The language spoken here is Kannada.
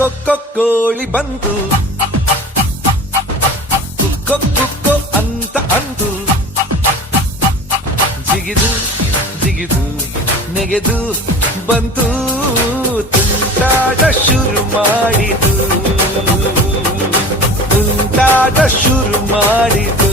ಕೋಳಿ ಬಂತು ಕುಕ್ಕೋ ಅಂತ ಅಂತು ಜಿಗಿದು ಜಿಗಿದು ನೆಗೆದು ಬಂತು ತುಂಟಾಟ ಶುರು ಮಾಡಿತು ತುಂಟಾಟ ಶುರು ಮಾಡಿತು